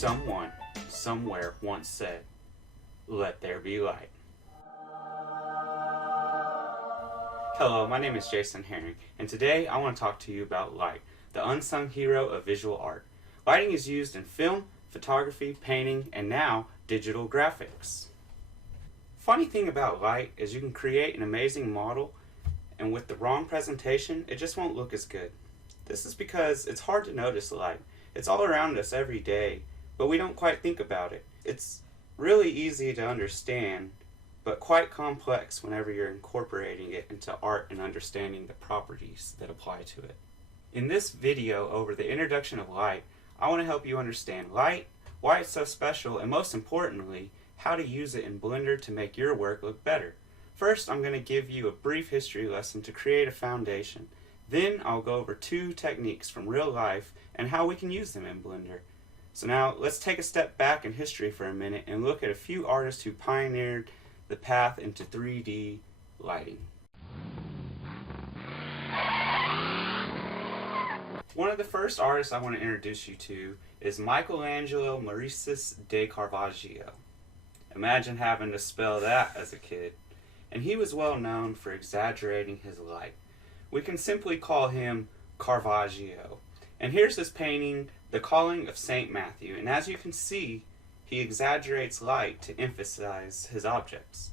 Someone, somewhere once said, "Let there be light." Hello, my name is Jason Herring, and today I want to talk to you about light, the unsung hero of visual art. Lighting is used in film, photography, painting, and now digital graphics. Funny thing about light is you can create an amazing model, and with the wrong presentation, it just won't look as good. This is because it's hard to notice light. It's all around us every day, but we don't quite think about it. It's really easy to understand, but quite complex whenever you're incorporating it into art and understanding the properties that apply to it. In this video over the introduction of light, I want to help you understand light, why it's so special, and most importantly, how to use it in Blender to make your work look better. First, I'm going to give you a brief history lesson to create a foundation. Then I'll go over 2 techniques from real life and how we can use them in Blender. So now let's take a step back in history for a minute and look at a few artists who pioneered the path into 3D lighting. One of the first artists I want to introduce you to is Michelangelo Maurice de Caravaggio. Imagine having to spell that as a kid. And he was well known for exaggerating his light. We can simply call him Caravaggio. And here's his painting, The Calling of St. Matthew, and as you can see, he exaggerates light to emphasize his objects.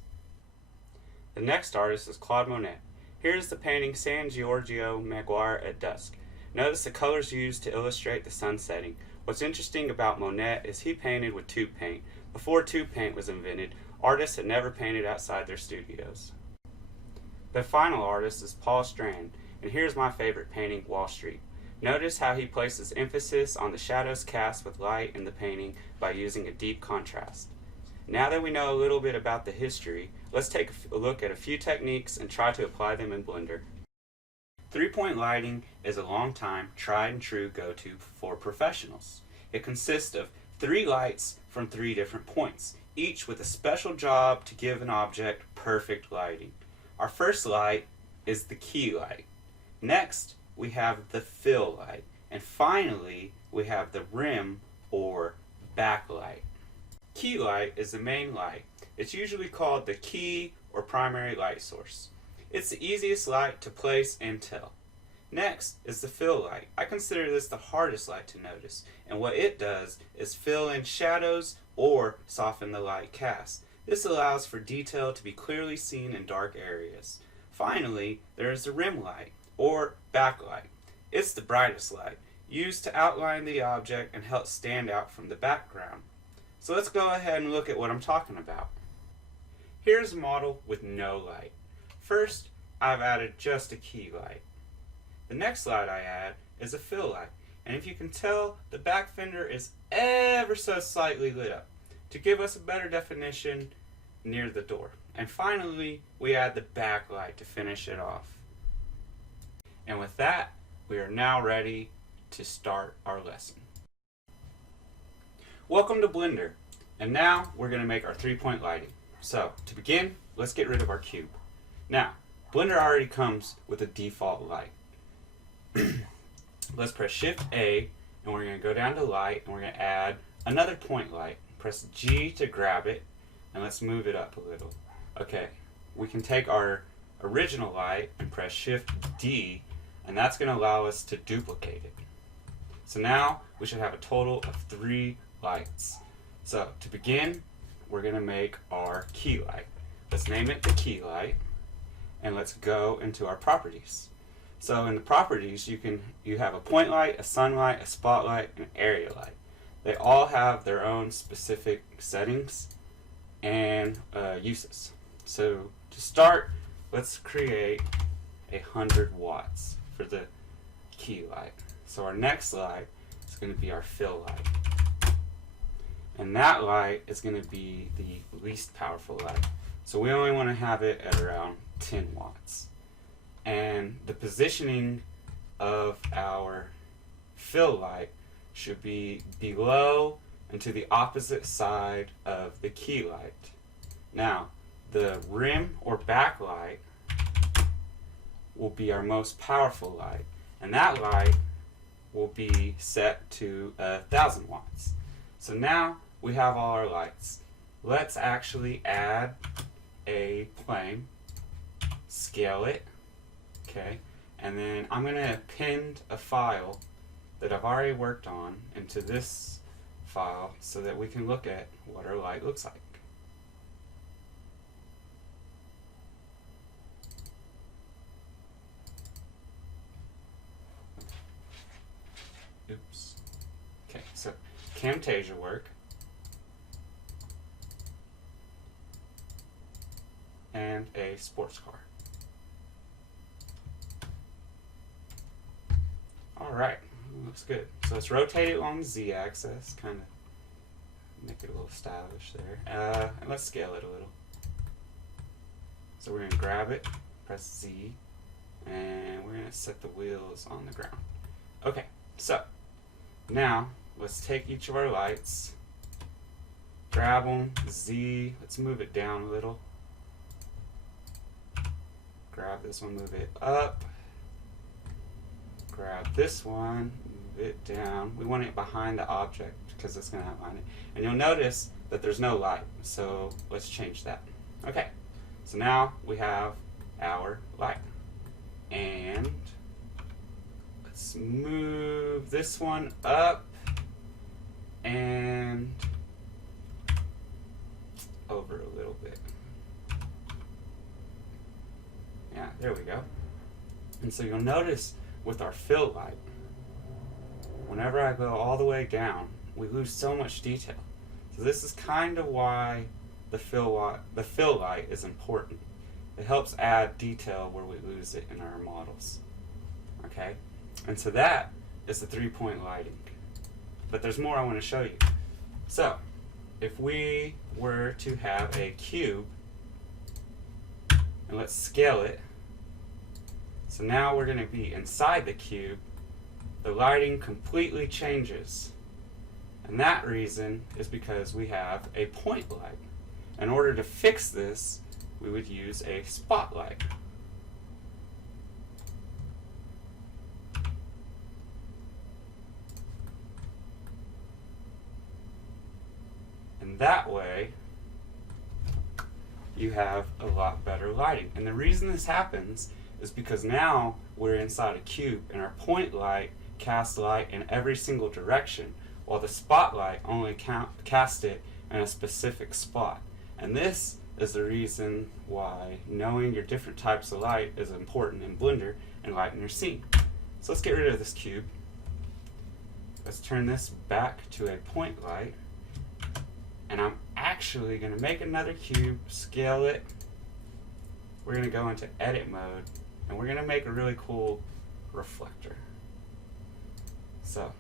The next artist is Claude Monet. Here's the painting San Giorgio Maguire at Dusk. Notice the colors used to illustrate the sun setting. What's interesting about Monet is he painted with tube paint. Before tube paint was invented, artists had never painted outside their studios. The final artist is Paul Strand, and here's my favorite painting, Wall Street. Notice how he places emphasis on the shadows cast with light in the painting by using a deep contrast. Now that we know a little bit about the history, let's take a look at a few techniques and try to apply them in Blender. 3-point lighting is a long time, tried and true go-to for professionals. It consists of 3 lights from 3 different points, each with a special job to give an object perfect lighting. Our first light is the key light. Next, we have the fill light. And finally, we have the rim or backlight. Key light is the main light. It's usually called the key or primary light source. It's the easiest light to place and tell. Next is the fill light. I consider this the hardest light to notice, and what it does is fill in shadows or soften the light cast. This allows for detail to be clearly seen in dark areas. Finally, there is the rim light or backlight. It's the brightest light, used to outline the object and help stand out from the background. So let's go ahead and look at what I'm talking about. Here's a model with no light. First, I've added just a key light. The next light I add is a fill light, and if you can tell, the back fender is ever so slightly lit up to give us a better definition near the door. And finally, we add the backlight to finish it off. And with that, we are now ready to start our lesson. Welcome to Blender, and now we're going to make our 3-point lighting. So, to begin, let's get rid of our cube. Now, Blender already comes with a default light. Let's press Shift A, and we're going to go down to light, and we're going to add another point light. Press G to grab it, and let's move it up a little. Okay, we can take our original light and press Shift D, and that's going to allow us to duplicate it. So now we should have a total of 3 lights. So to begin, we're going to make our key light. Let's name it the key light, and let's go into our properties. So in the properties, you have a point light, a sunlight, a spotlight, and an area light. They all have their own specific settings and uses. So to start, let's create 100 watts for the key light. So our next light is going to be our fill light. And that light is going to be the least powerful light. So we only want to have it at around 10 watts. And the positioning of our fill light should be below and to the opposite side of the key light. Now, the rim or backlight will be our most powerful light, and that light will be set to 1,000 watts. So now we have all our lights. Let's actually add a plane, scale it, okay, and then I'm going to append a file that I've already worked on into this file so that we can look at what our light looks like. Oops. Okay, so Camtasia work. And a sports car. Alright, looks good. So let's rotate it along the z-axis, kind of make it a little stylish there. And let's scale it a little. So we're going to grab it, press Z, and we're going to set the wheels on the ground. Okay, so now let's take each of our lights, grab them, Z, let's move it down a little. Grab this one, move it up. Grab this one, move it down. We want it behind the object because it's going to outline it. And you'll notice that there's no light, so let's change that. Okay, so now we have our light. And let's move this one up and over a little bit. Yeah, there we go. And so you'll notice with our fill light, whenever I go all the way down, we lose so much detail. So this is kind of why the fill light is important. It helps add detail where we lose it in our models. Okay? And so that is the 3-point lighting. But there's more I want to show you. So, if we were to have a cube, and let's scale it. So now we're going to be inside the cube. The lighting completely changes. And that reason is because we have a point light. In order to fix this, we would use a spotlight. And that way, you have a lot better lighting. And the reason this happens is because now we're inside a cube and our point light casts light in every single direction, while the spotlight only casts it in a specific spot. And this is the reason why knowing your different types of light is important in Blender and lighting your scene. So let's get rid of this cube. Let's turn this back to a point light. And I'm actually going to make another cube, scale it. We're going to go into edit mode, and we're going to make a really cool reflector. So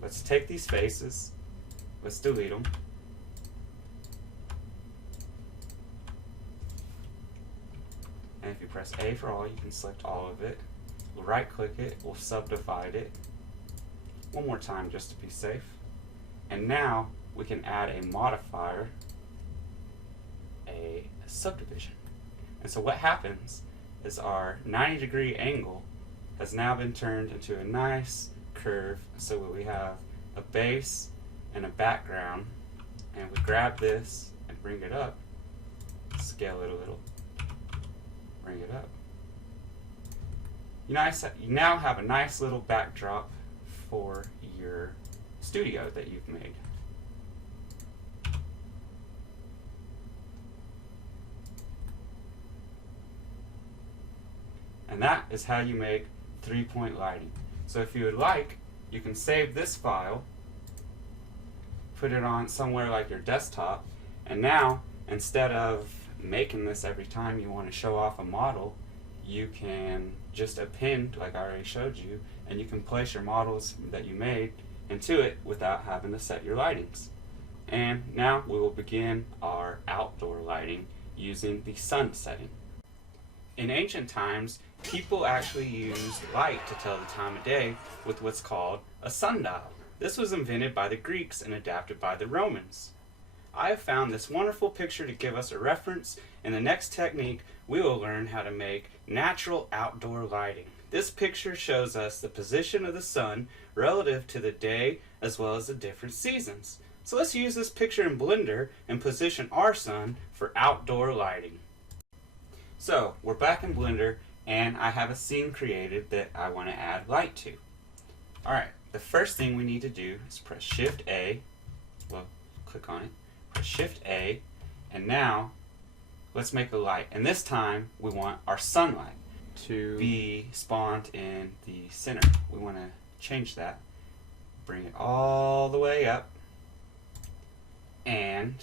let's take these faces, let's delete them. And if you press A for all, you can select all of it. We'll right click it, we'll subdivide it. One more time just to be safe. And now we can add a modifier, a subdivision. And so what happens is our 90-degree angle has now been turned into a nice curve, so we have a base and a background, and we grab this and bring it up, scale it a little, bring it up. You now have a nice little backdrop for your studio that you've made. And that is how you make 3-point lighting. So if you would like, you can save this file, put it on somewhere like your desktop, and now instead of making this every time you want to show off a model, you can just append, like I already showed you, and you can place your models that you made into it without having to set your lightings. And now we will begin our outdoor lighting using the sun setting. In ancient times, people actually used light to tell the time of day with what's called a sundial. This was invented by the Greeks and adapted by the Romans. I have found this wonderful picture to give us a reference. In the next technique, we will learn how to make natural outdoor lighting. This picture shows us the position of the sun relative to the day as well as the different seasons. So let's use this picture in Blender and position our sun for outdoor lighting. So we're back in Blender and I have a scene created that I want to add light to. Alright, the first thing we need to do is press Shift A, well, click on it, press Shift A, and now let's make a light. And this time we want our sunlight to be spawned in the center. We want to change that, bring it all the way up, and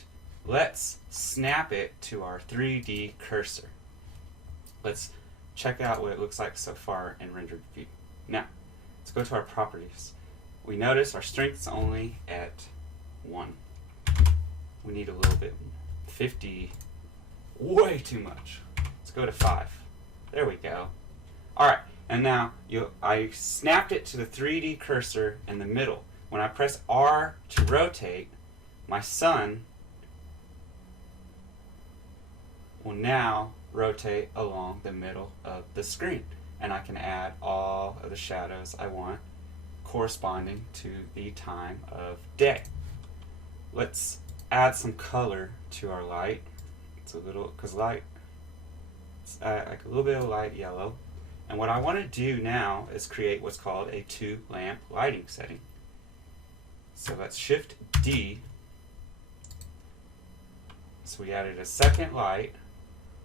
let's snap it to our 3D cursor. Let's check out what it looks like so far in rendered view. Now, let's go to our properties. We notice our strength is only at 1. We need a little bit. 50, way too much. Let's go to 5. There we go. Alright, and now I snapped it to the 3D cursor in the middle. When I press R to rotate, my sun will now rotate along the middle of the screen. And I can add all of the shadows I want corresponding to the time of day. Let's add some color to our light. It's a little, because light, it's like a little bit of light yellow. And what I want to do now is create what's called a 2-lamp lighting setting. So let's Shift D. So we added a second light.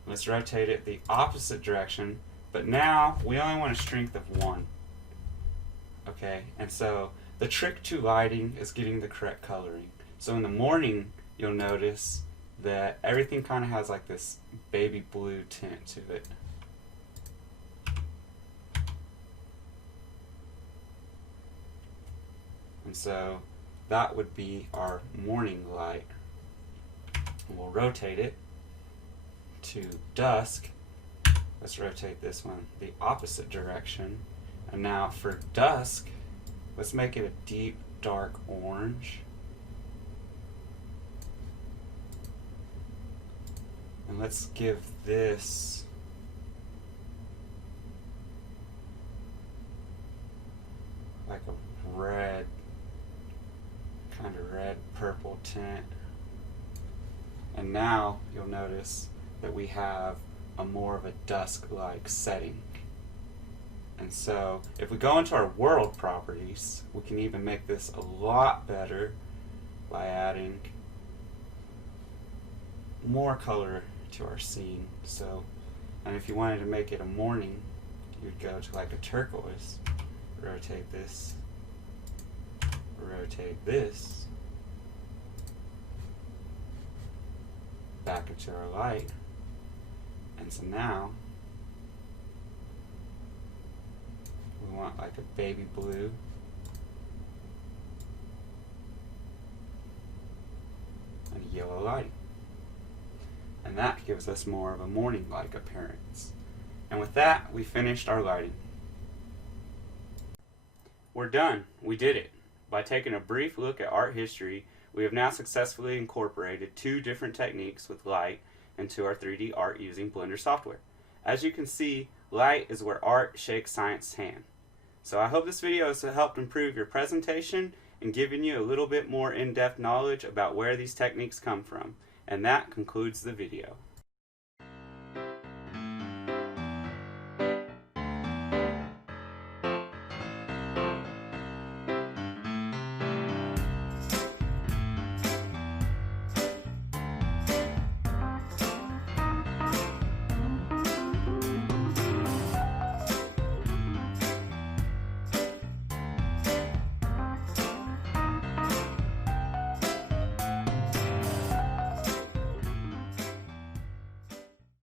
Let's rotate it the opposite direction, but now we only want a strength of 1. Okay, and so the trick to lighting is getting the correct coloring. So in the morning, you'll notice that everything kind of has like this baby blue tint to it. And so that would be our morning light. And we'll rotate it to dusk. Let's rotate this one the opposite direction. And now for dusk, let's make it a deep dark orange. And let's give this like a red, kind of red purple tint. And now you'll notice that we have a more of a dusk-like setting. And so if we go into our world properties, we can even make this a lot better by adding more color to our scene. So, and if you wanted to make it a morning, you'd go to like a turquoise, rotate this, back into our light. And so now we want like a baby blue, and a yellow light. And that gives us more of a morning-like appearance. And with that, we finished our lighting. We're done. We did it. By taking a brief look at art history, we have now successfully incorporated 2 different techniques with light into our 3D art using Blender software. As you can see, light is where art shakes science's hand. So I hope this video has helped improve your presentation and given you a little bit more in-depth knowledge about where these techniques come from. And that concludes the video.